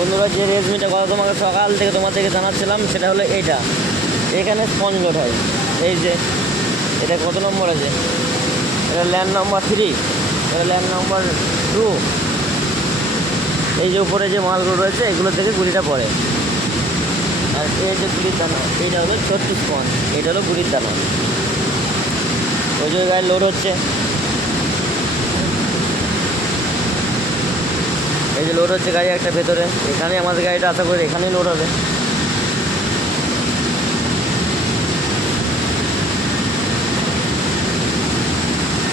বন্ধুরা, যে রেডমিটা কথা তোমাকে সকাল থেকে তোমাদেরকে জানাচ্ছিলাম সেটা হলো এইটা। এখানে স্পঞ্জ লোড হয়। এই যে এটা কত নম্বর আছে, এটা ল্যান্ড নাম্বার 3, এটা ল্যান্ড নাম্বার 2। এই যে উপরে যে মালগুলো রয়েছে এগুলো থেকে গুলিটা পড়ে। আর এই যে গুলির দানা, এইটা হলো ছোট্ট স্পঞ্জ, এটা হলো গুলির দানা। ওই যে গাড়ি লোড হচ্ছে, এই যে লোড হচ্ছে গাড়ি একটা ভেতরে। এখানে আমাদের গাড়িটা আশা করি এখানেই লোড হবে।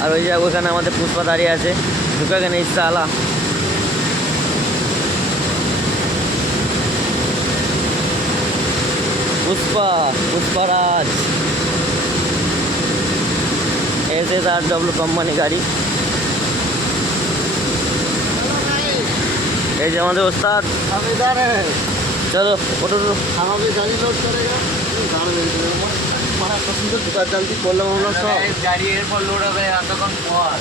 আর ওই যে ওখানে আমাদের পুষ্পা দাঁড়িয়ে আছে, ঢুকে গেলে ইচ্ছা আলা। পুষ্পারাজ SSRW কোম্পানি গাড়ি। এই যে আমাদের ওস্তাদ, চলো ওটো গাড়ি লোড করেগা বললাম আমরা সব গাড়ি এরপর লোড হবে এতক্ষণ পর।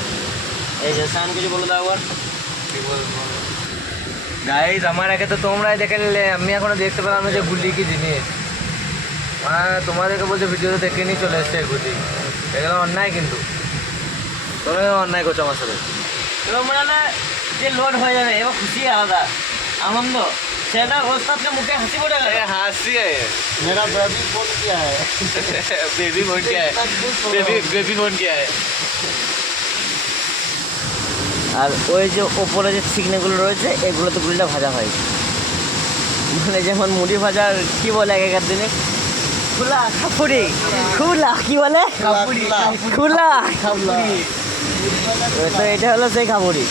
এই যে সান কিছু বলে দাও একবার। গাইজ আমার আগে তো তোমরাই দেখে নিলে, আমি এখনো দেখতে পেলাম না যে গুলি কি জিনিস। তোমাদেরকে বলছে ভিডিওতে দেখে নিয়ে চলে এসছে গুলি। এগুলো অন্যায়, কিন্তু তোমরা অন্যায় করছো আমার সাথে। এবার মনে হয় যে লোড হয়ে যাবে, এবার খুশি আলাদা আনন্দ। সেটা ওস্তাদকে মুখে হাসি পড়ে গেল। হাসি मेरा बेबी फोन किया है বেবি ফোন কে বেবি ফোন কে আর ওই যে ওপরে যে চিকনেগুলো রয়েছে এগুলোতে গুলিটা ভাজা হয়। মানে যেমন মুড়ি ভাজার কি বলে আগেকার দিনে, খোলা খাপুরি, খোলা কি বলে, খোলা খাপুরি। তো এটা হলো সেই খাপুরি।